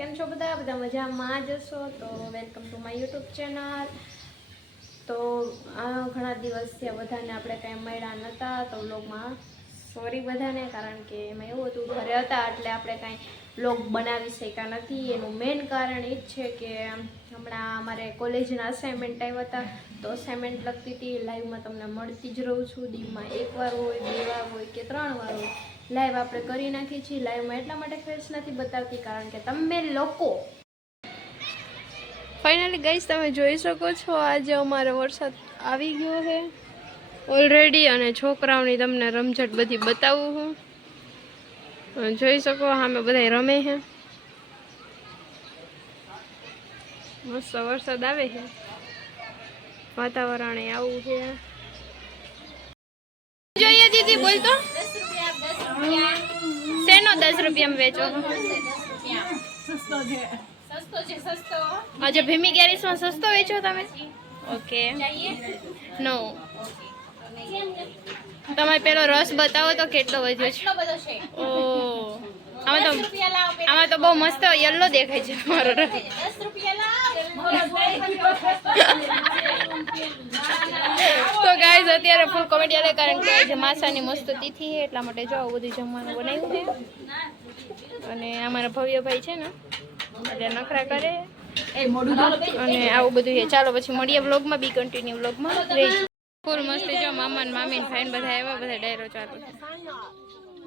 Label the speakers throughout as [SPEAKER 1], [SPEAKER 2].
[SPEAKER 1] કેમ છો બધા? બધા મજામાં જશો તો welcome to my YouTube channel તો આ ઘણા છે બધાને આપણે કાંઈ મળ્યા નહોતા તો વ્લોગમાં સોરી બધાને, કારણ કે એમાં એવું હતું, ઘરે હતા એટલે આપણે કાંઈ વ્લોગ બનાવી શક્યા નથી. એનું મેઇન કારણ એ જ છે કે હમણાં અમારે કોલેજના અસાઇનમેન્ટ આવ્યા હતા, તો અસાઇનમેન્ટ લખતી હતી. લાઈવમાં તમને મળતી જ રહું છું. દીમાં એકવાર હોય, બે વાર હોય કે ત્રણ વાર હોય. લાઈવ આપણે કરી નાખીએ છીએ. લાઈવમાં એટલા માટે ફેસ નથી બતાવતી, કારણ કે તમે લોકો ફાઇનલી ગઈશ તમે જોઈ શકો છો, આજે અમારો વરસાદ આવી ગયો છે. ઓલરેડી અને છોકરાઓની તમને રમઝટ બધી બતાવું હું. જોઈ શકો, અમે બધા રમે છે. મસ્ત વરસાદ આવે છે. વાતાવરણ આવું છે. જોઈએ દીદી, બોલ તો. શેનો દસ રૂપિયામાં વેચો? આજે ભીમી ગેરીસમાં સસ્તો વેચો તમે? ઓકે. નો તમે પેલો રસ બતાવો તો કેટલો વધ્યો છે? ઓ. આમાં તો આમાં તો બહુ મસ્ત યલો દેખાય છે તમારો રસ. તો ગાઈઝ અત્યારે ફૂલ કોમેડી આલે કારણ કે આજે માસાની મસ્ત તિથિ છે, એટલા માટે જો આવું બધું જમવાનું બનાવ્યું છે. અને અમારા ભવ્યભાઈ છે ને, એટલે નખરા કરે. અને આવું બધું છે. ચાલો પછી મળીએ વ્લોગમાં બી કન્ટિન્યુ વ્લોગમાં ફૂલ મસ્તી જો મામા ને મામી ભાઈ બધા આવ્યા, બધા ડાયરો ચાલુ છે.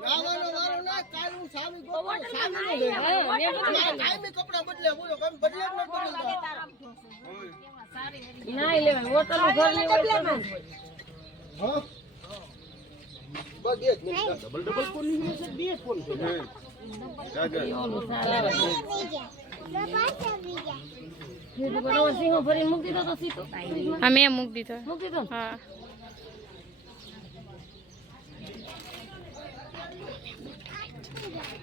[SPEAKER 2] નાવાનો વારો ના કાલનું સામી ગોપો સામી લે કાયમી કપડા બદલે બોલો કેમ બદલે જ ન બદલતા હા. બસ એક મિનિટ ડબલ ડબલ ફોનની છે બે ફોન છે
[SPEAKER 1] હા. મેં મૂકી દીધો. હા કેવો વાતો કરો બધાને તમારે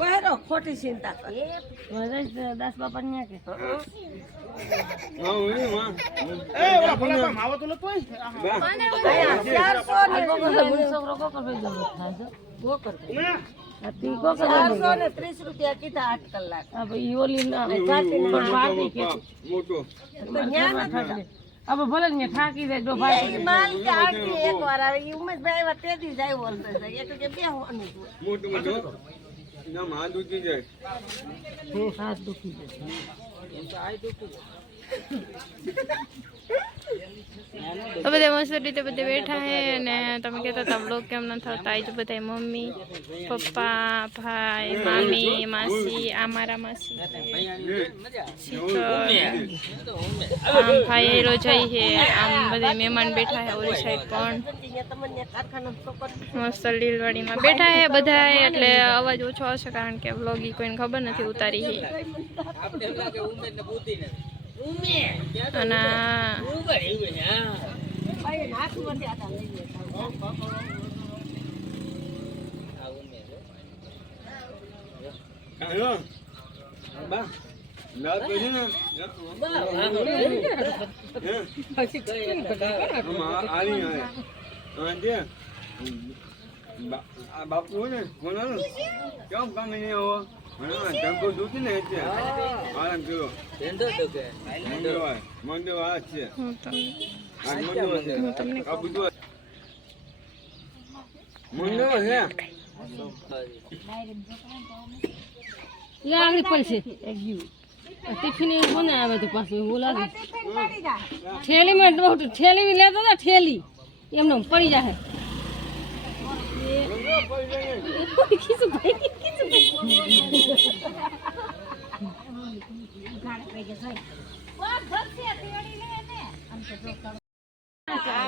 [SPEAKER 3] ઓહેરો ખોટી ચિંતા કરે.
[SPEAKER 2] હા ઓયમાં. એ ઓલા ભલા માવો તો લતો બા.
[SPEAKER 3] ચારસો ને થાકી કલાક
[SPEAKER 2] મોટો
[SPEAKER 3] માલ કે આઠથી એક વાર આવે ઉમેશભાઈ આવ્યા તે દી જાય બોલતો એટલે કે બે હોવાનું
[SPEAKER 2] મોટું મોટું. ના માં દૂધી જાય.
[SPEAKER 1] તો બધા મસ્ત રીતે બધે બેઠા હે અને તમે કહેતા હતા બ્લોગ કેમ ન થતા. આજ બધા મમ્મી, પપ્પા, ભાઈ, મામી, માસી, આ મારા માસી. આમ ભાઈ એલો જઈ હે આમ બધા મહેમાન બેઠા હે ઓલી સાઈડ પણ. મસ્ત લીલવાડીમાં બેઠા હે બધા એટલે અવાજ ઓછો હશે કારણ કે વ્લોગી કોઈને ખબર નથી ઉતારી હે અને
[SPEAKER 2] બાપુ ને કેમ કામ નહીં આવો?
[SPEAKER 4] આગળ પડશે. ટિફિન એવું કોને આવે તો પાછું એવું લાગે. ઠેલીમાં થેલી લેતો ને ઠેલી એમને પડી જાય ખીસું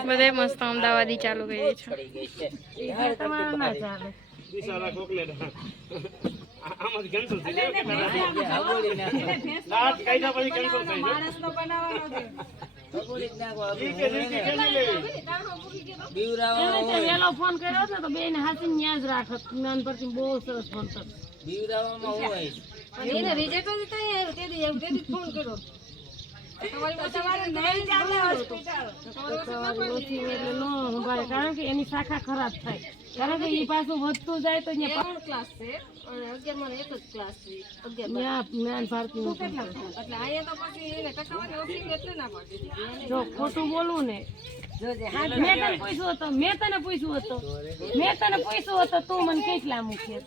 [SPEAKER 1] બધાય મસ્ત અમદાવાદી ચાલુ કરી છે
[SPEAKER 4] માણસ ના બનાવવાનો એને તે ફોન કર્યો ને તો બેન હાસી ન્યા જ રાખત જ્ઞાન પરથી બહુ સરસ ભણતર એને રિજેક્ટ જ થઈ આવ્યું તે દી એવું તે ફોન કર્યો. કારણ કે એની શાખા ખરાબ થાય. કારણ કે એ પાછું વધતું જાય તો ક્લાસ છે. અને અગિયારમાં એક જ ક્લાસ છે. જ્ઞાન ભારતી એટલે અહીંયા તો પછી એને ટકાવાની ઓછી એટલે ના પાડી? જો ખોટું બોલવું ને. મેં તને પૂછ્યું હતું મેં તને પૂછ્યું હતું. મેં તને પૂછ્યું હતું તું મને કેટલા મૂકીએ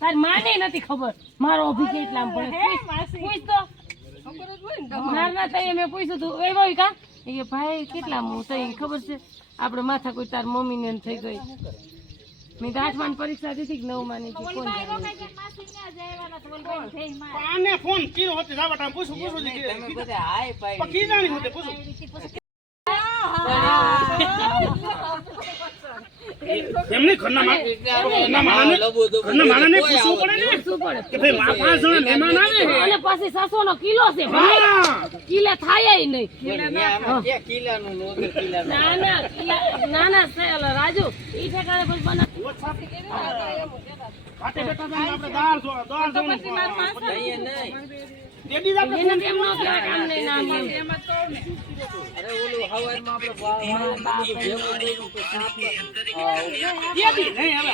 [SPEAKER 4] તાર માને નથી. ખબર. મારો અભી કેટલા પૂછ- તો. નાના મેં પૂછ્યું તું. એ ભાઈ કા. એ ભાઈ કેટલા હું તો ખબર છે? આપણે માથા કોઈ તાર મમ્મી ને થઈ ગઈ. મેં તો આઠમાની પરીક્ષા દીધી કોણ જાણે.
[SPEAKER 5] આને ફોન કીધો હોતે જાવટ પૂછું પૂછું હોતે પૂછું. એમને ઘરના ઘરના માણસને ઘરના માણસને પૂછવું પડે ને? કે ભાઈ મા પાંચ જણા મહેમાન આવે
[SPEAKER 4] અને પછી સાસો નો કિલો છે કિલે થાય નહીં. ના ના ના ના રાજુ ઈ ઠેકાણે પછી બના
[SPEAKER 5] ને આપણે દાળ જો- દાળ જોઈને દેડી જ આપણે
[SPEAKER 4] એને એમ ન કહેવાય કે આમ નહીં ને આમ નહીં.
[SPEAKER 5] દેડી નહીં હવે